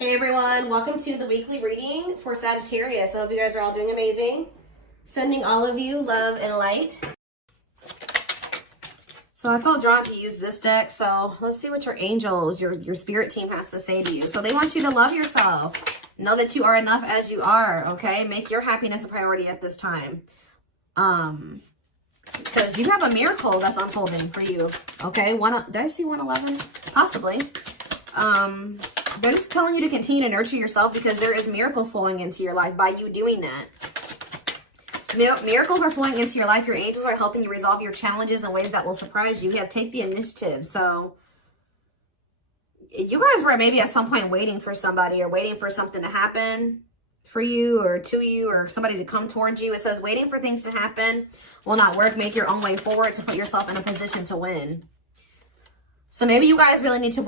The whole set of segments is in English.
Hey everyone, welcome to the weekly reading for Sagittarius. I hope you guys are all doing amazing. Sending all of you love and light. So I felt drawn to use this deck, so let's see what your angels, your spirit team has to say to you. So they want you to love yourself. Know that you are enough as you are, okay? Make your happiness a priority at this time. Because you have a miracle that's unfolding for you, okay? Did I see 111? Possibly. They're just telling you to continue to nurture yourself because there is miracles flowing into your life by you doing that. Miracles are flowing into your life. Your angels are helping you resolve your challenges in ways that will surprise you. You have take the initiative. So you guys were maybe at some point waiting for somebody or waiting for something to happen for you or to you or somebody to come towards you. It says waiting for things to happen will not work. Make your own way forward to put yourself in a position to win. So maybe you guys really needed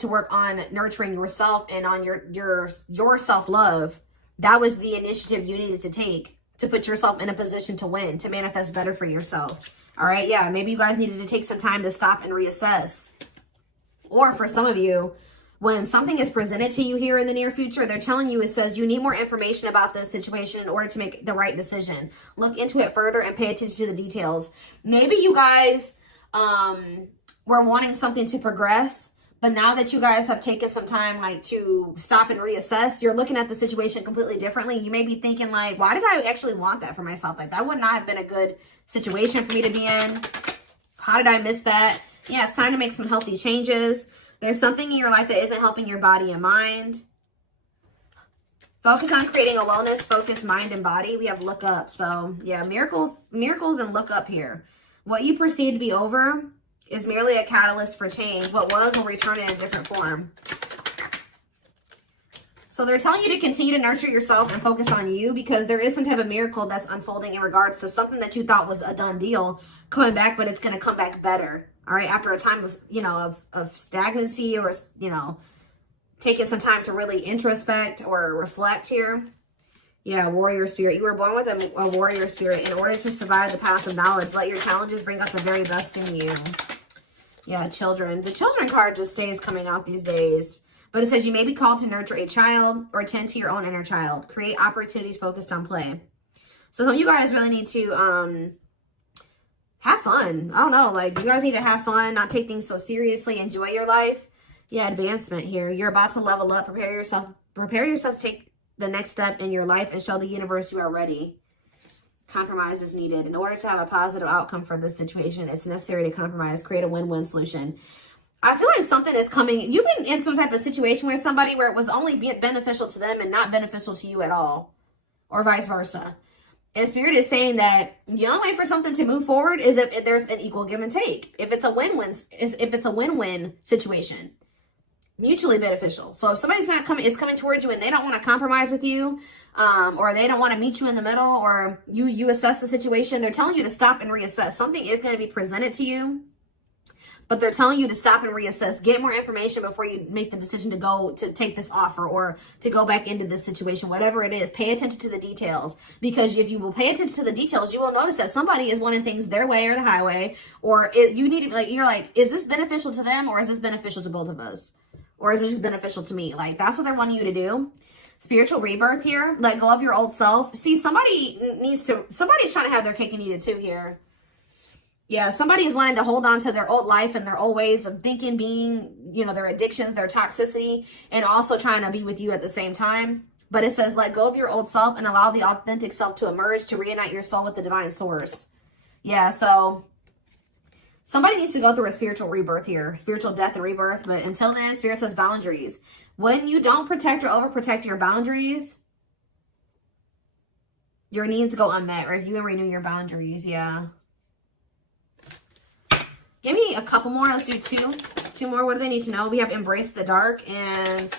to work on nurturing yourself and on your self-love. That was the initiative you needed to take to put yourself in a position to win, to manifest better for yourself. All right, yeah, maybe you guys needed to take some time to stop and reassess. Or for some of you, when something is presented to you here in the near future, they're telling you, it says you need more information about this situation in order to make the right decision. Look into it further and pay attention to the details. Maybe you guys were wanting something to progress, but now that you guys have taken some time like to stop and reassess, you're looking at the situation completely differently. You may be thinking like, why did I actually want that for myself? Like that would not have been a good situation for me to be in. How did I miss that? Yeah, it's time to make some healthy changes. There's something in your life that isn't helping your body and mind. Focus on creating a wellness focused mind and body. We have look up. So yeah, miracles and look up here. What you perceive to be over is merely a catalyst for change. What was will return in a different form. So they're telling you to continue to nurture yourself and focus on you because there is some type of miracle that's unfolding in regards to something that you thought was a done deal coming back, but it's going to come back better. All right. After a time of, of stagnancy or, taking some time to really introspect or reflect here. Yeah, warrior spirit. You were born with a warrior spirit. In order to survive the path of knowledge, let your challenges bring out the very best in you. Yeah, children. The children card just stays coming out these days. But it says you may be called to nurture a child or tend to your own inner child. Create opportunities focused on play. So some of you guys really need to have fun. I don't know. Like, you guys need to have fun, not take things so seriously. Enjoy your life. Yeah, advancement here. You're about to level up. Prepare yourself to take the next step in your life and show the universe you are ready. Compromise is needed. In order to have a positive outcome for this situation, it's necessary to compromise, create a win-win solution. I feel like something is coming. You've been in some type of situation with somebody where it was only beneficial to them and not beneficial to you at all, or vice versa. And Spirit is saying that the only way for something to move forward is if there's an equal give and take. If it's a win-win situation. Mutually beneficial. So if somebody's is coming towards you and they don't want to compromise with you, or they don't want to meet you in the middle, or you assess the situation, they're telling you to stop and reassess. Something is going to be presented to you, but they're telling you to stop and reassess. Get more information before you make the decision to take this offer or to go back into this situation, whatever it is. Pay attention to the details, because if you will pay attention to the details, you will notice that somebody is wanting things their way or the highway, or you need to you're like, is this beneficial to them or is this beneficial to both of us? Or is it just beneficial to me? Like, that's what they're wanting you to do. Spiritual rebirth here. Let go of your old self. See, somebody's trying to have their cake and eat it too here. Yeah, somebody is wanting to hold on to their old life and their old ways of thinking, being, their addictions, their toxicity, and also trying to be with you at the same time. But it says, let go of your old self and allow the authentic self to emerge, to reunite your soul with the divine source. Yeah, so somebody needs to go through a spiritual rebirth here, spiritual death and rebirth. But until then, Spirit says boundaries. When you don't protect or overprotect your boundaries, your needs go unmet. Review and renew your boundaries. Yeah. Give me a couple more. Let's do two more. What do they need to know? We have embrace the dark and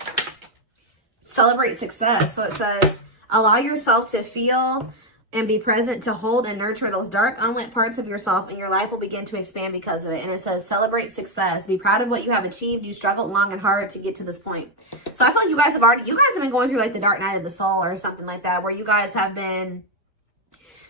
celebrate success. So it says, allow yourself to feel and be present to hold and nurture those dark, unlit parts of yourself, and your life will begin to expand because of it. And it says, celebrate success. Be proud of what you have achieved. You struggled long and hard to get to this point. So I feel like you guys have been going through like the dark night of the soul or something like that, where you guys have been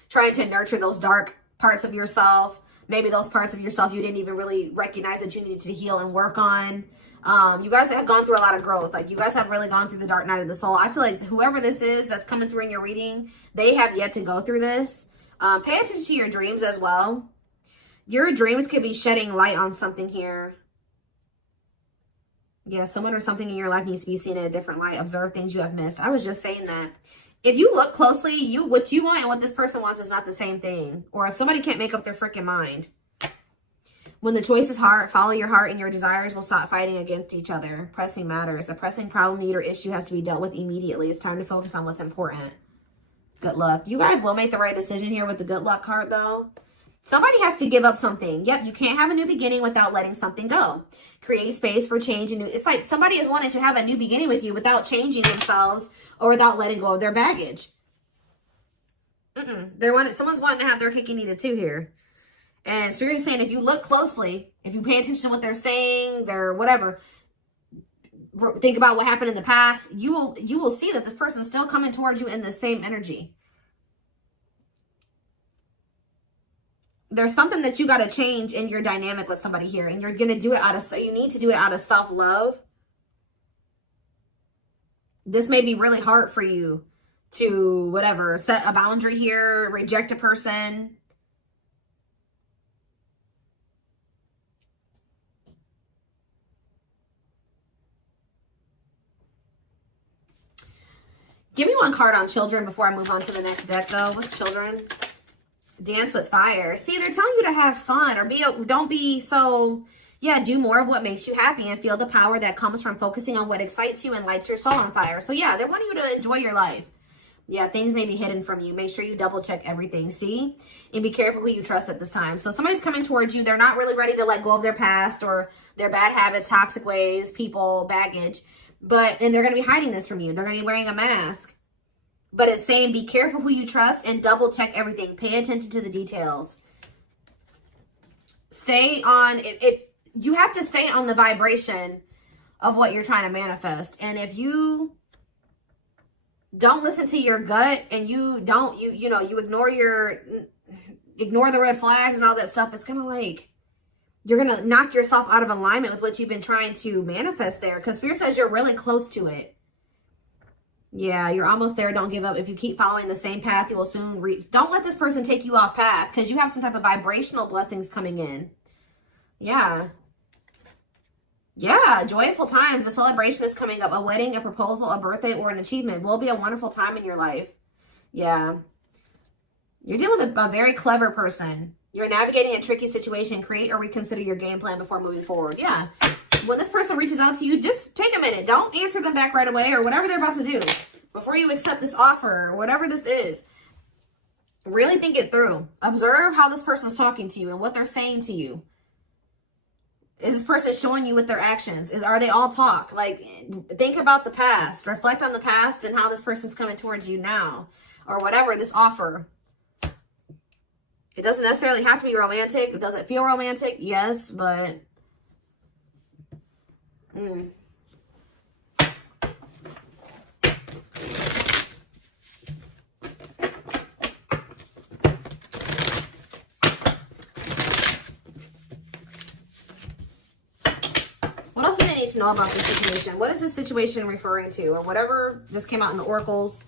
trying to nurture those dark parts of yourself. Maybe those parts of yourself you didn't even really recognize that you needed to heal and work on. You guys have gone through a lot of growth. Like, you guys have really gone through the dark night of the soul. I feel like whoever this is that's coming through in your reading, they have yet to go through this. Pay attention to your dreams as well. Your dreams could be shedding light on something here. Yeah, someone or something in your life needs to be seen in a different light. Observe things you have missed. I was just saying that. If you look closely, what you want and what this person wants is not the same thing. Or somebody can't make up their freaking mind. When the choice is hard, follow your heart and your desires will stop fighting against each other. Pressing matters. A pressing problem, need, or issue has to be dealt with immediately. It's time to focus on what's important. Good luck. You guys will make the right decision here with the good luck card, though. Somebody has to give up something. Yep, you can't have a new beginning without letting something go. Create space for change. And it's like somebody is wanting to have a new beginning with you without changing themselves or without letting go of their baggage. Someone's wanting to have their cake and eat it too here. And Spirit is saying, if you look closely, if you pay attention to what they're saying, their whatever, think about what happened in the past, you will see that this person's still coming towards you in the same energy. There's something that you got to change in your dynamic with somebody here, and you're going to do it you need to do it out of self-love. This may be really hard for you to, whatever, set a boundary here, reject a person. Give me one card on children before I move on to the next deck, though. What's children? Dance with fire. See, they're telling you to have fun or don't be so, yeah, do more of what makes you happy and feel the power that comes from focusing on what excites you and lights your soul on fire. So, yeah, they want you to enjoy your life. Yeah, things may be hidden from you. Make sure you double check everything, see? And be careful who you trust at this time. So somebody's coming towards you. They're not really ready to let go of their past or their bad habits, toxic ways, people, baggage. And they're going to be hiding this from you. They're going to be wearing a mask. But it's saying be careful who you trust and double check everything. Pay attention to the details. Stay on, you have to stay on the vibration of what you're trying to manifest. And if you don't listen to your gut and you ignore the red flags and all that stuff, it's going to you're going to knock yourself out of alignment with what you've been trying to manifest there. Because Spirit says you're really close to it. Yeah, you're almost there. Don't give up. If you keep following the same path, you will soon reach. Don't let this person take you off path because you have some type of vibrational blessings coming in. Yeah. Yeah, joyful times. A celebration is coming up. A wedding, a proposal, a birthday, or an achievement will be a wonderful time in your life. Yeah. You're dealing with a very clever person. You're navigating a tricky situation. Create or reconsider your game plan before moving forward. Yeah. When this person reaches out to you, just take a minute. Don't answer them back right away or whatever they're about to do. Before you accept this offer or whatever this is, really think it through. Observe how this person's talking to you and what they're saying to you. Is this person showing you with their actions? Are they all talk? Think about the past. Reflect on the past and how this person's coming towards you now. Or whatever, this offer. It doesn't necessarily have to be romantic. Does it feel romantic? Yes, but... What else do they need to know about this situation? What is this situation referring to? Or whatever just came out in the oracles.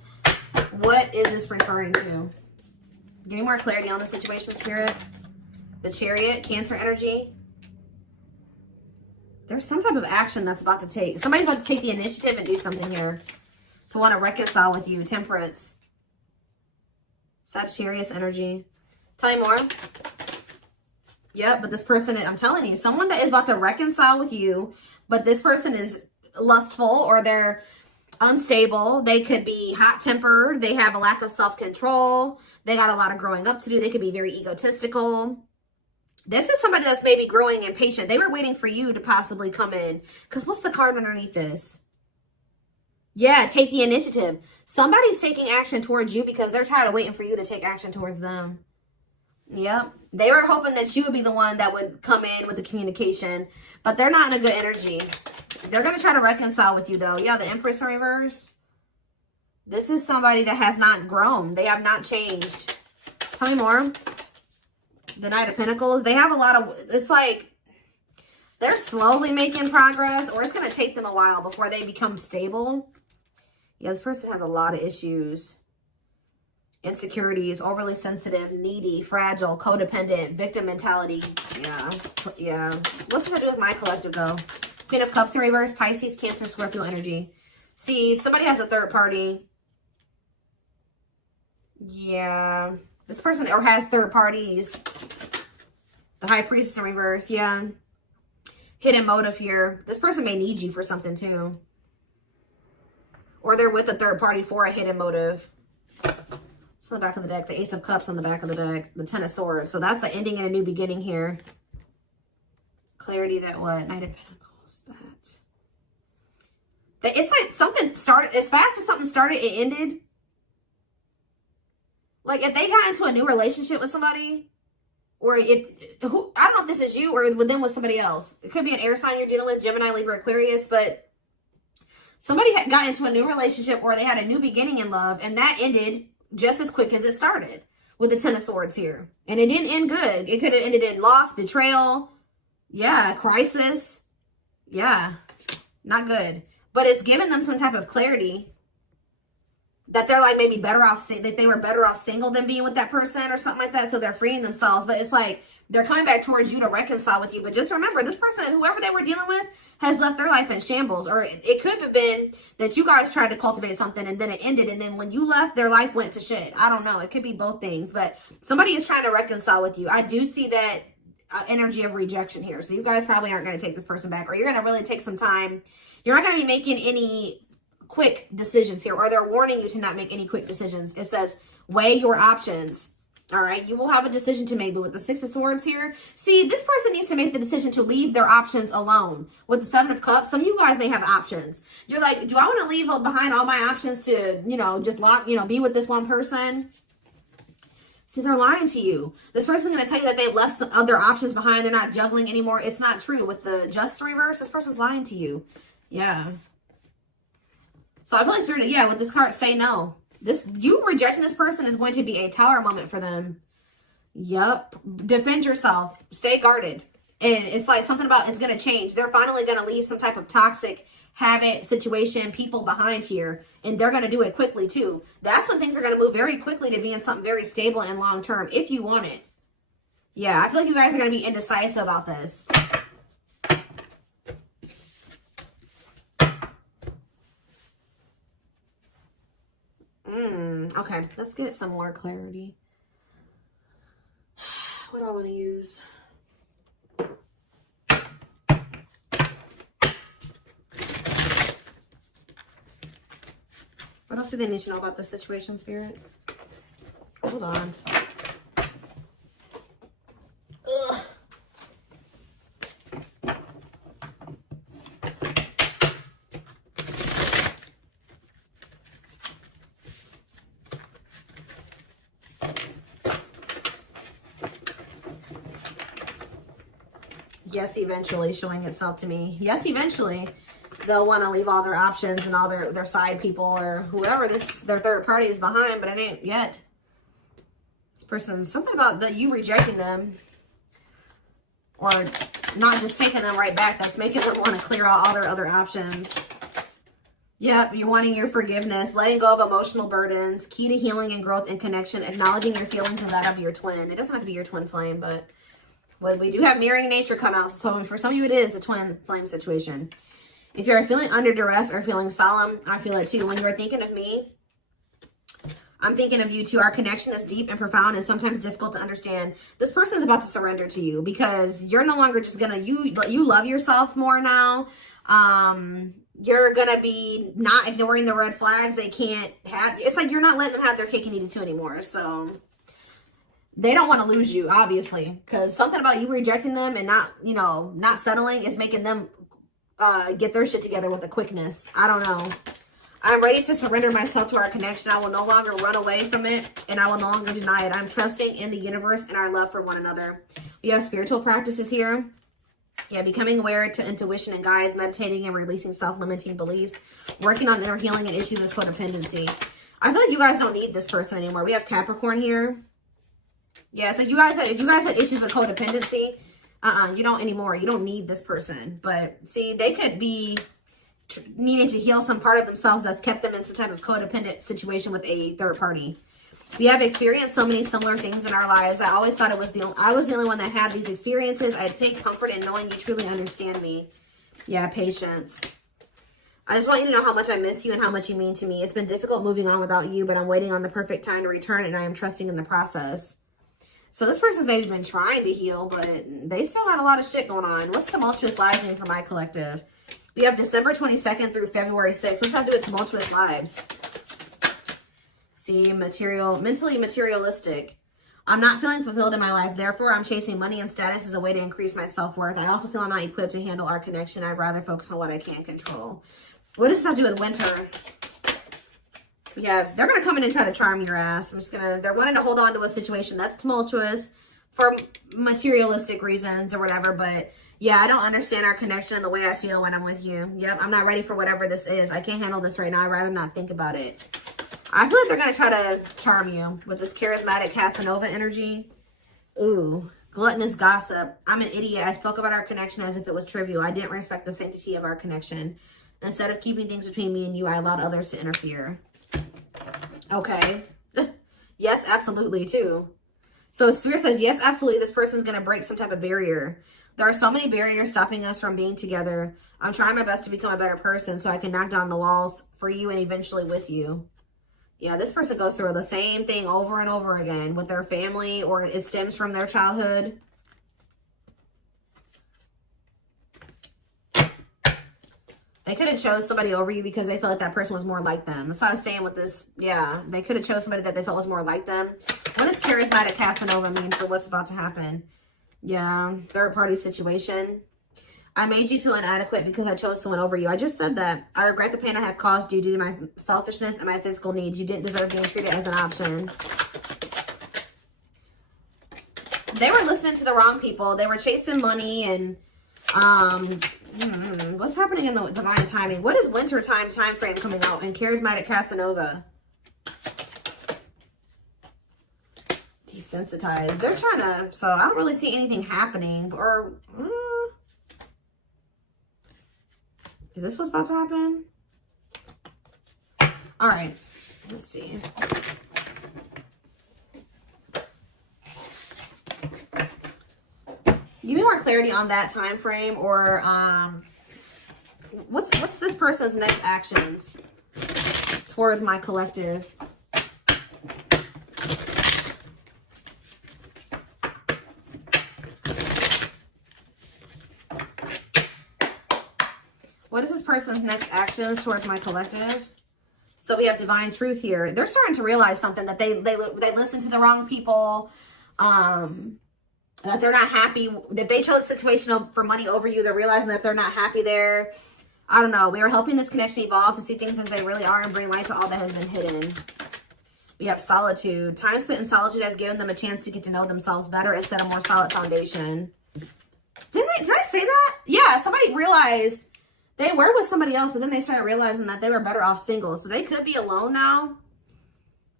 What is this referring to? Give me more clarity on the situation, Spirit. The Chariot, Cancer energy. There's some type of action that's about to take. Somebody's about to take the initiative and do something here. To want to reconcile with you. Temperance. Sagittarius energy. Tell me more. Yep, but this person, I'm telling you, someone that is about to reconcile with you, but this person is lustful or they're unstable. They could be hot-tempered. They have a lack of self-control. They got a lot of growing up to do. They could be very egotistical. This is somebody that's maybe growing impatient. They were waiting for you to possibly come in. Because what's the card underneath this? Yeah, take the initiative. Somebody's taking action towards you because they're tired of waiting for you to take action towards them. Yep. They were hoping that you would be the one that would come in with the communication. But they're not in a good energy. They're going to try to reconcile with you, though. Yeah, the Empress in reverse. This is somebody that has not grown. They have not changed. Tell me more. The Knight of Pentacles. They have a lot of... It's like... They're slowly making progress, or it's going to take them a while before they become stable. Yeah, this person has a lot of issues. Insecurities, overly sensitive, needy, fragile, codependent, victim mentality. Yeah. What's this have to do with my collective, though? Queen of Cups in reverse, Pisces, Cancer, Scorpio energy. See, somebody has a third party. Yeah. This person or has third parties. The High Priestess in reverse. Yeah. Hidden motive here. This person may need you for something too. Or they're with a third party for a hidden motive. It's on the back of the deck. The Ace of Cups on the back of the deck. The Ten of Swords. So that's the ending and a new beginning here. Clarity that what? Knight of Pentacles. That. It's like something started. As fast as something started, it ended. Like if they got into a new relationship with somebody. Or I don't know if this is you or with them with somebody else. It could be an air sign you're dealing with, Gemini, Libra, Aquarius, but somebody had got into a new relationship or they had a new beginning in love, and that ended just as quick as it started with the Ten of Swords here. And it didn't end good. It could have ended in loss, betrayal, yeah, crisis. Yeah, not good. But it's given them some type of clarity that they're like maybe better off, that they were better off single than being with that person or something like that. So they're freeing themselves. But it's like they're coming back towards you to reconcile with you. But just remember, this person, whoever they were dealing with, has left their life in shambles. Or it could have been that you guys tried to cultivate something and then it ended. And then when you left, their life went to shit. I don't know. It could be both things. But somebody is trying to reconcile with you. I do see that energy of rejection here. So you guys probably aren't going to take this person back. Or you're going to really take some time. You're not going to be making any quick decisions here, or they're warning you to not make any quick decisions. It says weigh your options. All right, you will have a decision to make. But with the Six of Swords here, see, this person needs to make the decision to leave their options alone. With the Seven of Cups, some of you guys may have options. You're like, do I want to leave behind all my options to, you know, just be with this one person? See, they're lying to you. This person's going to tell you that they've left some other options behind. They're not juggling anymore. It's not true. With the Justice reverse, this person's lying to you. Yeah. So I feel like Spirit, yeah, with this card, say no. You rejecting this person is going to be a tower moment for them. Yep. Defend yourself. Stay guarded. And it's like something about it's going to change. They're finally going to leave some type of toxic habit, situation, people behind here. And they're going to do it quickly too. That's when things are going to move very quickly to be in something very stable and long term if you want it. Yeah, I feel like you guys are going to be indecisive about this. Okay, let's get some more clarity. What do I want to use? What else do they need to know about the situation, Spirit? Hold on. Ugh. Yes, eventually showing itself to me. Yes, eventually they'll want to leave all their options and all their side people or whoever their third party is behind, but it ain't yet. This person, something about you rejecting them or not just taking them right back, that's making them want to clear out all their other options. Yep, you're wanting your forgiveness, letting go of emotional burdens, key to healing and growth and connection, acknowledging your feelings and that of your twin. It doesn't have to be your twin flame, but well, we do have mirroring nature come out. So for some of you, it is a twin flame situation. If you're feeling under duress or feeling solemn, I feel it too. When you're thinking of me, I'm thinking of you too. Our connection is deep and profound and sometimes difficult to understand. This person is about to surrender to you because you're no longer just gonna, you love yourself more now. You're gonna be not ignoring the red flags. They can't have, it's like you're not letting them have their cake and eat it too anymore. So they don't want to lose you, obviously, because something about you rejecting them and not settling is making them get their shit together with a quickness. I don't know. I'm ready to surrender myself to our connection. I will no longer run away from it, and I will no longer deny it. I'm trusting in the universe and our love for one another. We have spiritual practices here. Yeah, becoming aware to intuition and guides, meditating and releasing self-limiting beliefs, working on inner healing and issues with codependency. I feel like you guys don't need this person anymore. We have Capricorn here. Yeah, so if you guys had issues with codependency, You don't anymore. You don't need this person. But see, they could be needing to heal some part of themselves that's kept them in some type of codependent situation with a third party. We have experienced so many similar things in our lives. I always thought I was the only one that had these experiences. I take comfort in knowing you truly understand me. Yeah, patience. I just want you to know how much I miss you and how much you mean to me. It's been difficult moving on without you, but I'm waiting on the perfect time to return, and I am trusting in the process. So this person's maybe been trying to heal, but they still had a lot of shit going on. What's tumultuous lives mean for my collective? We have December 22nd through February 6th. What's that to do with tumultuous lives? See, mentally materialistic. I'm not feeling fulfilled in my life. Therefore, I'm chasing money and status as a way to increase my self-worth. I also feel I'm not equipped to handle our connection. I'd rather focus on what I can control. What does this have to do with winter? Yeah, they're going to come in and try to charm your ass. They're wanting to hold on to a situation that's tumultuous for materialistic reasons or whatever. But yeah, I don't understand our connection and the way I feel when I'm with you. Yep, I'm not ready for whatever this is. I can't handle this right now. I'd rather not think about it. I feel like they're going to try to charm you with this charismatic Casanova energy. Ooh, gluttonous gossip. I'm an idiot. I spoke about our connection as if it was trivial. I didn't respect the sanctity of our connection. Instead of keeping things between me and you, I allowed others to interfere. Okay. Yes, absolutely, too. So Spirit says, yes, absolutely, this person's going to break some type of barrier. There are so many barriers stopping us from being together. I'm trying my best to become a better person so I can knock down the walls for you and eventually with you. Yeah, this person goes through the same thing over and over again with their family, or it stems from their childhood. They could have chose somebody over you because they felt like that person was more like them. That's what I was saying with this. Yeah, they could have chose somebody that they felt was more like them. What does charismatic Casanova mean for what's about to happen? Yeah, third party situation. I made you feel inadequate because I chose someone over you. I just said that. I regret the pain I have caused you due to my selfishness and my physical needs. You didn't deserve being treated as an option. They were listening to the wrong people. They were chasing money and what's happening in the divine timing? What is winter time frame coming out in charismatic Casanova? Desensitized. They're trying to, so I don't really see anything happening. Or is this what's about to happen? All right, let's see. Give me more clarity on that time frame, or what's this person's next actions towards my collective? What is this person's next actions towards my collective? So we have divine truth here. They're starting to realize something, that they listen to the wrong people. That they're not happy, that they chose a situation for money over you. They're realizing that they're not happy there. I don't know. We are helping this connection evolve to see things as they really are and bring light to all that has been hidden. We have solitude. Time spent in solitude has given them a chance to get to know themselves better and set a more solid foundation. Did I say that? Yeah, somebody realized they were with somebody else, but then they started realizing that they were better off single. So they could be alone now.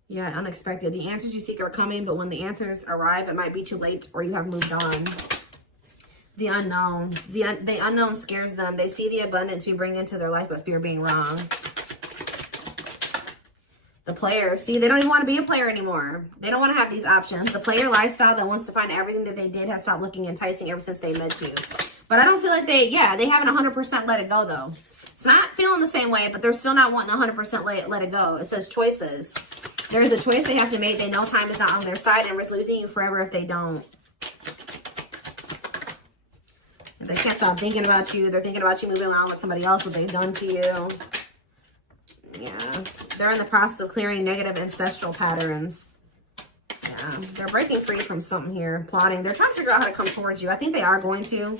Yeah, unexpected. The answers you seek are coming, but when the answers arrive, it might be too late or you have moved on. The unknown. The unknown scares them. They see the abundance you bring into their life, but fear being wrong. The player. See, they don't even want to be a player anymore. They don't want to have these options. The player lifestyle that wants to find everything that they did has stopped looking enticing ever since they met you. But I don't feel like they haven't 100% let it go, though. It's not feeling the same way, but they're still not wanting 100% let it go. It says choices. There is a choice they have to make. They know time is not on their side and risk losing you forever if they don't. They can't stop thinking about you. They're thinking about you moving on with somebody else, what they've done to you. Yeah. They're in the process of clearing negative ancestral patterns. Yeah. They're breaking free from something here. Plotting. They're trying to figure out how to come towards you. I think they are going to.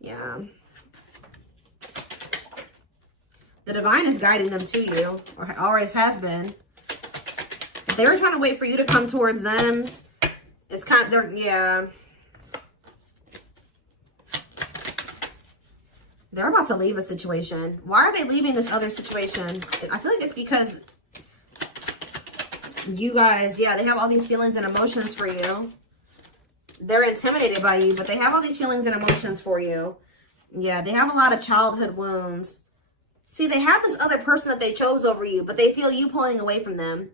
Yeah. The divine is guiding them to you, or always has been. If they were trying to wait for you to come towards them, it's kind of, yeah. They're about to leave a situation. Why are they leaving this other situation? I feel like it's because you guys, yeah, they have all these feelings and emotions for you. They're intimidated by you, but they have all these feelings and emotions for you. Yeah, they have a lot of childhood wounds. See, they have this other person that they chose over you, but they feel you pulling away from them.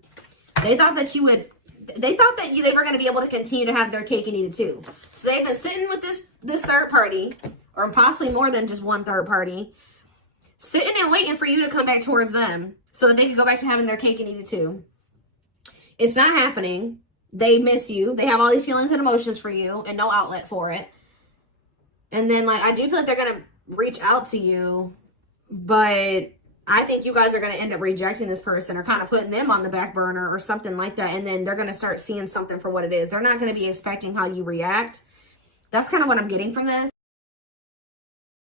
They thought that you would, they thought that they were going to be able to continue to have their cake and eat it too. So they've been sitting with this third party, or possibly more than just one third party, sitting and waiting for you to come back towards them so that they can go back to having their cake and eat it too. It's not happening. They miss you. They have all these feelings and emotions for you and no outlet for it. And then, like, I do feel like they're going to reach out to you, but I think you guys are going to end up rejecting this person or kind of putting them on the back burner or something like that. And then they're going to start seeing something for what it is. They're not going to be expecting how you react. That's kind of what I'm getting from this.